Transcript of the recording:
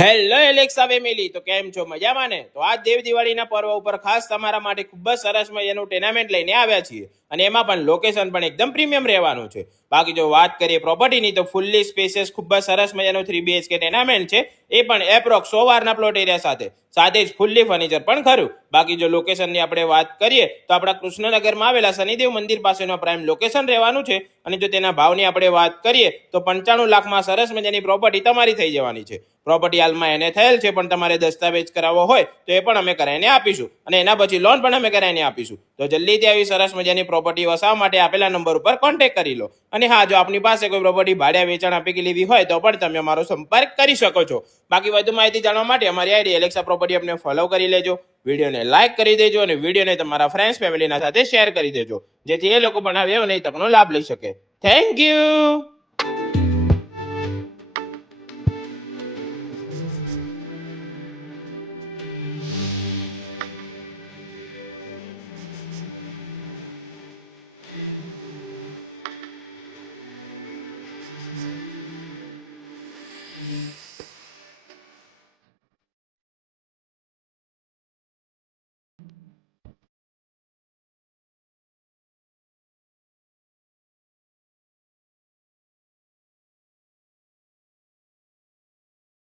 Hello Alexa family, તો કેમ છો? મજામાં ને? તો આજ દેવ દિવાળીના પર્વ ઉપર ખાસ તમારા માટે ખૂબ જ સરસ મજાનું ટેનામેન્ટ લઈને આવ્યા છીએ અને એમાં પણ લોકેશન પણ એકદમ પ્રીમિયમ રહેવાનું છે. બાકી જો વાત કરીએ પ્રોપર્ટીની તો ફૂલ્લી સ્પેસિયસ ખૂબ જ સરસ મજાનું 3 BHK ટેનામેન્ટ છે, એ પણ એપ્રોક્સ 100 વારના પ્લોટ એરિયા સાથે જ ફૂલ્લી ફર્નિચર પણ ખરું. બાકી જો લોકેશનની આપણે વાત કરીએ તો આપણા કૃષ્ણનગરમાં આવેલા શનિદેવ મંદિર પાસેનો પ્રાઇમ લોકેશન રહેવાનું છે અને જો તેના ભાવની આપણે વાત કરીએ તો 95 લાખમાં સરસ મજાની પ્રોપર્ટી તમારી થઈ જવાની છે. પ્રોપર્ટી હાલમાં એને થયેલ છે, પણ તમારે દસ્તાવેજ કરાવવો હોય તો એ પણ અમે કરાવીને આપીશું અને એના પછી લોન પણ અમે કરાવીને આપીશું. તો જલ્દીથી આવી સરસ મજાની પ્રોપર્ટી વસાવવા માટે આપેલા નંબર ઉપર કોન્ટેક્ટ કરી લો. અને હા, જો આપની પાસે કોઈ પ્રોપર્ટી ભાડે વેચાણ આપી કે લેવી હોય તો પણ તમે અમારો સંપર્ક કરી શકો છો. બાકી વધુ માહિતી જાણવા માટે અમારી આઈડી એલેક્સા પ્રોપર્ટી આપને ફોલો કરી લેજો, વિડીયોને લાઇક કરી દેજો અને વિડીયોને તમારા ફ્રેન્ડ્સ ફેમિલીના સાથે શેર કરી દેજો, જેથી એ લોકો પણ આવે નહીં તકનો લાભ લઈ શકે. Thank you.